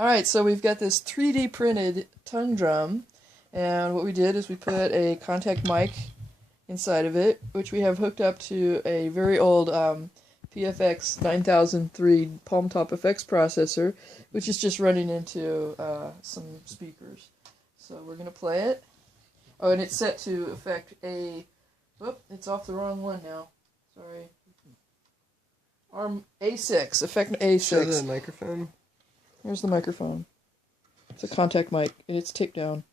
Alright, so we've got this 3D printed tongue drum, and what we did is we put a contact mic inside of it, which we have hooked up to a very old PFX 9003 Palm Top FX processor, which is just running into some speakers. So we're going to play it. Oh, and it's set to affect A... Whoop, it's off the wrong one now. Sorry. Arm A6, effect A6. Show the microphone. Here's the microphone. It's a contact mic, and it's taped down.